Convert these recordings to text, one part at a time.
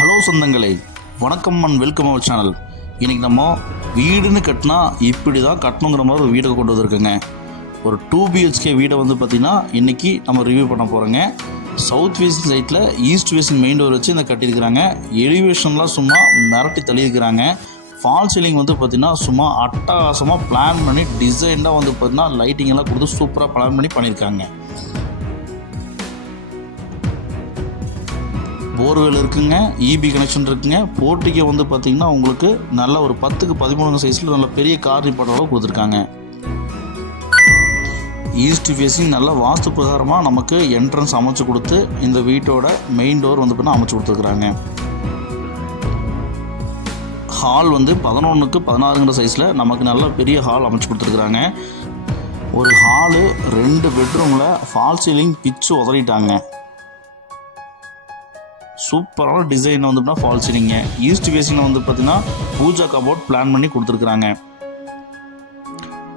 Hello சொந்தங்களே, வணக்கம் and welcome our channel. இன்றைக்கி நம்ம வீடுன்னு கட்டினா இப்படி தான் கட்டணுங்கிற மாதிரி ஒரு வீடை கொண்டு வந்திருக்கோங்க. ஒரு 2 BHK வீடை பார்த்திங்கன்னா இன்றைக்கி நம்ம ரிவ்யூ பண்ண போகிறோங்க. சவுத் ஃபேஸிங் சைட்டில் ஈஸ்ட் ஃபேஸிங் மெயின் டோர் வச்சு இந்த கட்டியிருக்கிறாங்க. எலிவேஷன்லாம் சும்மா மிரட்டி தள்ளியிருக்கிறாங்க. ஃபால் சீலிங் பார்த்திங்கன்னா சும்மா அட்டகாசமாக பிளான் பண்ணி டிசைனாக பார்த்திங்கன்னா லைட்டிங் எல்லாம் கொடுத்து சூப்பராக பிளான் பண்ணி பண்ணியிருக்காங்க. போர்வெல் இருக்குங்க, இபி கனெக்ஷன் இருக்குங்க. போர்ட்டிக்கை பார்த்திங்கன்னா உங்களுக்கு நல்ல ஒரு 10க்கு 13 சைஸில் நல்ல பெரிய கார் ரிப்போர்ட்டோட கொடுத்துருக்காங்க. ஈஸ்ட் ஃபேஸிங் நல்ல வாஸ்து பிரகாரமாக நமக்கு என்ட்ரன்ஸ் அமைச்சு கொடுத்து இந்த வீட்டோட மெயின் டோர் பார்த்தீங்கன்னா அமைச்சு கொடுத்துருக்குறாங்க. ஹால் 11க்கு 16ங்கிற சைஸில் நமக்கு நல்ல பெரிய ஹால் அமைச்சு கொடுத்துருக்குறாங்க. ஒரு ஹாலு 2 பெட்ரூமில் ஃபால் சீலிங் பிச்சு உதறிட்டாங்க. சூப்பரான டிசைன் ஃபால் சீலிங்க. ஈஸ்ட் ஃபேஸிங்கில் பார்த்தீங்கன்னா பூஜா கபோர்ட் பிளான் பண்ணி கொடுத்துருக்குறாங்க.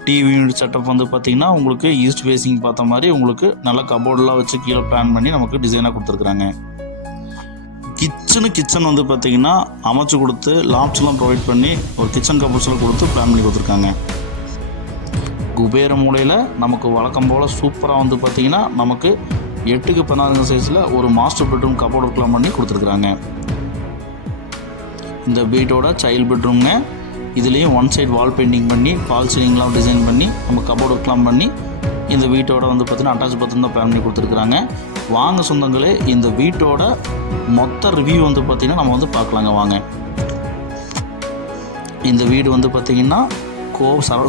டிவி யூனிட் செட்டப் பார்த்தீங்கன்னா உங்களுக்கு ஈஸ்ட் ஃபேஸிங் பார்த்த மாதிரி உங்களுக்கு நல்ல கபோர்டெலாம் வச்சு கீழே பிளான் பண்ணி நமக்கு டிசைனாக கொடுத்துருக்குறாங்க. கிச்சன் பார்த்தீங்கன்னா அமைச்சு கொடுத்து லாப்ஸ்லாம் ப்ரொவைட் பண்ணி ஒரு கிச்சன் கபோர்ட்ஸ்லாம் கொடுத்து பிளான் பண்ணி கொடுத்துருக்காங்க. குபேர மூலையில் நமக்கு வழக்கம் போல் சூப்பராக பார்த்தீங்கன்னா நமக்கு 8க்கு 16 சைஸில் ஒரு மாஸ்டர் பெட்ரூம் கபோர்ட் ஒர்க்லாம் பண்ணி கொடுத்துருக்குறாங்க. இந்த வீட்டோட சைல்டு பெட்ரூம்ங்க. இதுலேயும் ஒன் சைடு வால் பெயிண்டிங் பண்ணி ஃபால் சீலிங்லாம் டிசைன் பண்ணி நம்ம கபோர்ட் ஒர்க்லாம் பண்ணி இந்த வீட்டோட பார்த்தீங்கன்னா அட்டாச் பாத்ரூம் தான் பிளான் பண்ணி கொடுத்துருக்குறாங்க. வாங்க சொந்தங்களே, இந்த வீட்டோட மொத்த ரிவ்யூ பார்த்தீங்கன்னா நம்ம பார்க்கலாங்க வாங்க. இந்த வீடு பார்த்தீங்கன்னா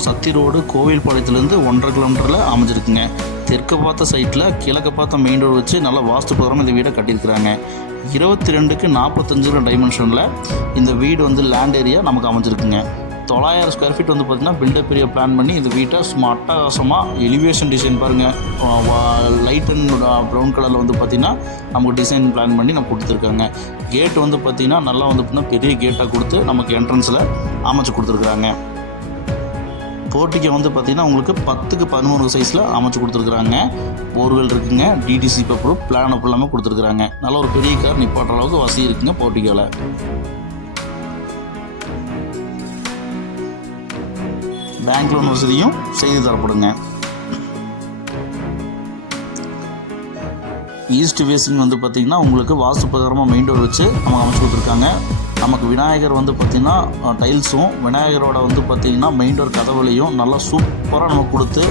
சத்தி ரோடு கோவில்பாளையத்துலேருந்து 1.5 கிலோமீட்டரில் அமைஞ்சிருக்குங்க. தெற்கு பார்த்த சைட்டில் கிழக்கு பார்த்த மெயின் ரோடு வச்சு நல்லா வாஸ்து பிரகாரம் இந்த வீடை கட்டியிருக்கிறாங்க. 22க்கு 45 டைமென்ஷனில் இந்த வீடு லேண்ட் ஏரியா நமக்கு அமைஞ்சிருக்குங்க. 900 ஸ்கொயர் ஃபீட் பார்த்திங்கன்னா பில்டப் ஏரியா பிளான் பண்ணி இந்த வீட்டை சும்மா அட்டகாசமாக எலிவேஷன் டிசைன் பாருங்கள். லைட் அண்ட் ப்ரௌன் கலரில் பார்த்திங்கன்னா நமக்கு டிசைன் பிளான் பண்ணி நம்ம கொடுத்துருக்காங்க. கேட் பார்த்திங்கன்னா நல்லா பார்த்திங்கன்னா பெரிய கேட்டாக கொடுத்து நமக்கு என்ட்ரன்ஸில் அமைச்சு கொடுத்துருக்குறாங்க. போர்ட்டிக்கை பார்த்திங்கன்னா உங்களுக்கு 10க்கு 13 சைஸில் அமைச்சு கொடுத்துருக்குறாங்க. போர்வெல் இருக்குங்க, டிடிசி பேப்பரும் பிளான் அப் எல்லாமே கொடுத்துருக்குறாங்க. நல்ல ஒரு பெரிய கார் நிப்பாட்டுற அளவுக்கு வசதி இருக்குங்க. போர்ட்டிக்கோவில் பேங்க் லோன் வசதியும் செய்து தரப்படுங்க. ஈஸ்ட் ஃபேஸிங் பார்த்திங்கன்னா உங்களுக்கு வாஸ்து பிரகாரமாக மெயின் டோர் வச்சு அவங்க அமைச்சு கொடுத்துருக்காங்க. நமக்கு விநாயகர் பார்த்திங்கன்னா டைல்ஸும் விநாயகரோட பார்த்திங்கன்னா மெயின் டோர் கதவுலையும் நல்லா சூப்பராக நமக்கு கொடுத்து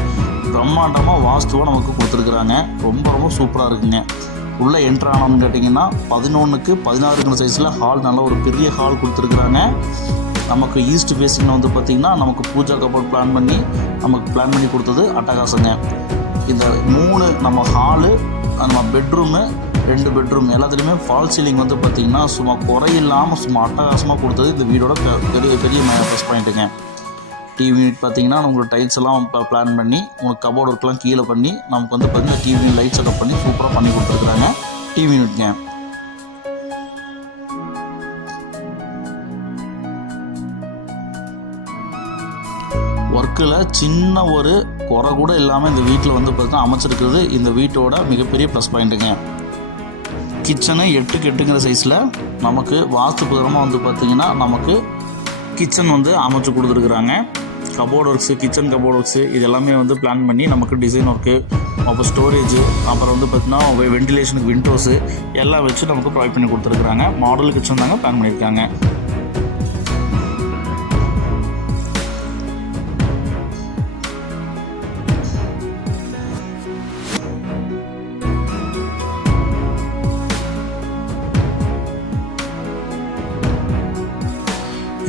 பிரம்மாண்டமாக வாஸ்துவாக நமக்கு கொடுத்துருக்குறாங்க. ரொம்ப ரொம்ப சூப்பராக இருக்குங்க. உள்ளே என்ட்ரு ஆனோம்னு கேட்டிங்கன்னா 11க்கு 16 சைஸில் ஹால் நல்ல ஒரு பெரிய ஹால் கொடுத்துருக்குறாங்க. நமக்கு ஈஸ்ட் ஃபேஸிங்கில் பார்த்திங்கன்னா நமக்கு பூஜா கபோர்ட் பிளான் பண்ணி கொடுத்தது அட்டகாசங்க. இந்த 3 நம்ம ஹாலு நம்ம பெட்ரூமு 2 பெட்ரூம் எல்லாத்துலேயுமே ஃபால் சீலிங் பார்த்திங்கன்னா சும்மா குறையில்லாமல் சும்மா அட்டகாசமாக கொடுத்தது இந்த வீடோட பெரிய ப்ளஸ் பாயிண்ட்டுங்க. டிவி யூனிட் பார்த்திங்கன்னா உங்களுக்கு டைல்ஸ் எல்லாம் பிளான் பண்ணி உங்களுக்கு கபோர்ட் ஒர்க்லாம் கீழே பண்ணி நமக்கு பார்த்திங்கன்னா டிவி லைட் செட்டப் பண்ணி சூப்பராக பண்ணி கொடுத்துருக்குறாங்க. டிவி யூனிட்ங்க. ஒர்க்கில் சின்ன ஒரு குறை கூட இல்லாமல் இந்த வீட்டில் பார்த்திங்கன்னா அமைச்சிருக்கிறது இந்த வீட்டோட மிகப்பெரிய ப்ளஸ் பாயிண்ட்டுங்க. கிச்சனு 8க்கு 8ங்கிற சைஸில் நமக்கு வாஸ்து பிரகாரமாக பார்த்திங்கன்னா நமக்கு கிச்சன் அமைச்சு கொடுத்துருக்குறாங்க. Cupboard works, kitchen cupboard works இது எல்லாமே பிளான் பண்ணி நமக்கு டிசைன் ஒர்க்கு, அப்புறம் ஸ்டோரேஜு, அப்புறம் பார்த்திங்கன்னா வென்டிலேஷனுக்கு விண்டோஸு எல்லாம் வச்சு நமக்கு ப்ரொவைட் பண்ணி கொடுத்துருக்குறாங்க. மாடல் கிச்சன் தாங்க பிளான் பண்ணியிருக்காங்க.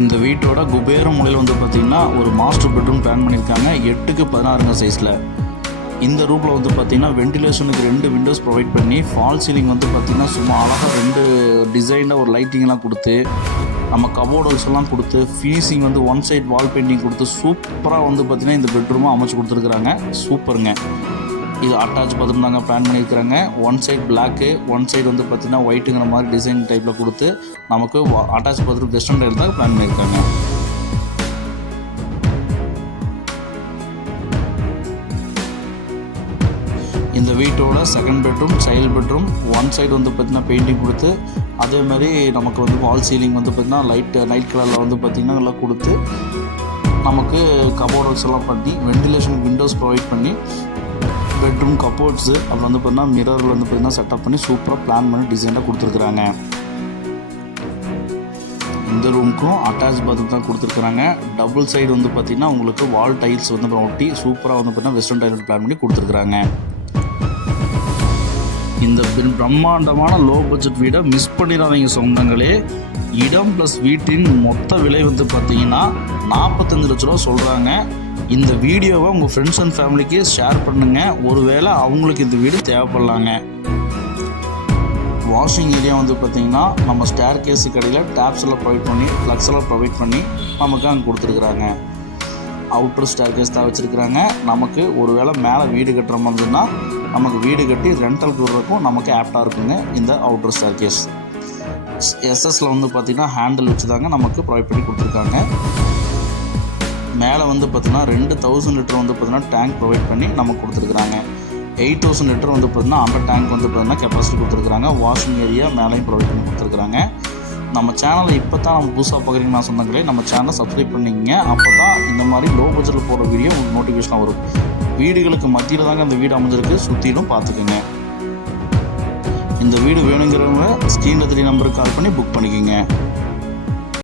இந்த வீட்டோட குபேர மூலையில் பார்த்திங்கன்னா ஒரு மாஸ்டர் பெட்ரூம் பிளான் பண்ணியிருக்காங்க 8க்கு 16 சைஸில். இந்த ரூமில் பார்த்திங்கன்னா வென்டிலேஷனுக்கு 2 விண்டோஸ் ப்ரொவைட் பண்ணி ஃபால் சீலிங் பார்த்திங்கன்னா சும்மா அழகாக 2 டிசைனாக ஒரு லைட்டிங்லாம் கொடுத்து நம்ம கபோர்ட் ஒர்க்ஸ் எல்லாம் கொடுத்து finishing one side wall painting கொடுத்து சூப்பராக பார்த்திங்கன்னா இந்த பெட்ரூமை அமைச்சு கொடுத்துருக்குறாங்க. சூப்பருங்க. இது அட்டாச் பாத்ரூம் தாங்க பிளான் பண்ணியிருக்கிறாங்க. One side black, one side பார்த்திங்கன்னா ஒயிட்டுங்கிற மாதிரி டிசைன் டைப்பில் கொடுத்து நமக்கு அட்டாச் பாத்ரூம் வெஸ்டர்ன் டைல் தான் பிளான் பண்ணியிருக்காங்க. இந்த வீட்டோட second bedroom, child bedroom. One side வந்து பார்த்திங்கன்னா பெயிண்டிங் கொடுத்து, அதே மாதிரி நமக்கு வந்து வால் சீலிங் வந்து பார்த்திங்கன்னா நைட் கலரில் வந்து பார்த்திங்கன்னா எல்லாம் கொடுத்து, நமக்கு கபோர்ட் ஒர்க்ஸ் எல்லாம் பண்ணி, வெண்டிலேஷன் விண்டோஸ் ப்ரொவைட் பண்ணி, பெட்ரூம் கபோர்ட்ஸு அப்புறம் வந்து பார்த்திங்கன்னா மிரரில் வந்து பார்த்திங்கன்னா செட்டப் பண்ணி சூப்பராக பிளான் பண்ணி டிசைனாக கொடுத்துருக்குறாங்க. இந்த ரூமுக்கும் அட்டாச் பாத்ரூம் தான் கொடுத்துருக்குறாங்க. டபுள் சைடு வந்து பார்த்திங்கன்னா உங்களுக்கு வால் டைல்ஸ் வந்து ஒட்டி சூப்பராக வந்து பார்த்திங்கன்னா வெஸ்டர்ன் டைல் பிளான் பண்ணி கொடுத்துருக்குறாங்க. இந்த பிரம்மாண்டமான லோ பட்ஜெட் வீடை மிஸ் பண்ணிடாதீங்க சொந்தங்களே. இடம் ப்ளஸ் வீட்டின் மொத்த விலை வந்து பார்த்திங்கன்னா 45 லட்ச ரூபா சொல்கிறாங்க. இந்த வீடியோவை உங்கள் ஃப்ரெண்ட்ஸ் அண்ட் ஃபேமிலிக்கு ஷேர் பண்ணுங்கள். ஒருவேளை அவங்களுக்கு இந்த வீடு தேவைப்படலாங்க. வாஷிங் ஏரியா வந்து பார்த்திங்கன்னா நம்ம ஸ்டேர் கேஸுக்கு கடையில் டேப்ஸ் எல்லாம் ப்ரொவைட் பண்ணி, ப்ளக்ஸ் எல்லாம் ப்ரொவைட் பண்ணி நமக்கு அங்கே கொடுத்துருக்குறாங்க. அவுட்டர் ஸ்டேர் கேஸ் தான் வச்சுருக்குறாங்க. நமக்கு ஒரு வேளை மேலே வீடு கட்டுற மாதிரி இருந்ததுன்னா நமக்கு வீடு கட்டி ரெண்டல் விடுறதுக்கும் நமக்கு ஆப்டாக இருக்குங்க இந்த அவுட்டர் ஸ்டேர் கேஸ். எஸ்எஸ்ல வந்து பார்த்திங்கன்னா ஹேண்டில் வச்சு தாங்க நமக்கு ப்ரொவைட் பண்ணி கொடுத்துருக்காங்க. மேலே வந்து பார்த்திங்கன்னா 2000 லிட்டர் வந்து பார்த்திங்கன்னா டேங்க் ப்ரொவைட் பண்ணி நமக்கு கொடுத்துருக்குறாங்க. 8000 லிட்டர் வந்து பார்த்திங்கன்னா அந்த டேங்க் வந்து பார்த்திங்கன்னா கெப்பாசிட்டி கொடுத்துருக்குறாங்க. வாஷிங் ஏரியா மேலேயும் ப்ரொவைட் பண்ணி கொடுத்துருக்குறாங்க. நம்ம சேனலை இப்போ தான் நம்ம புதுசாக பார்க்குறீங்கன்னா சொந்தங்களே, நம்ம சேனலை சப்ஸ்கிரைப் பண்ணிக்கங்க. அப்போ தான் இந்த மாதிரி லோ பட்ஜெட்டில் போடுற வீடியோ உங்களுக்கு நோட்டிஃபிகேஷனாக வரும். வீடுகளுக்கு மத்தியில் தாங்க அந்த வீடு அமைஞ்சிருக்கு, சுற்றிலும் பார்த்துக்குங்க. இந்த வீடு வேணுங்கிறவங்க ஸ்க்ரீனில் 3 நம்பருக்கு கால் பண்ணி புக் பண்ணிக்கோங்க.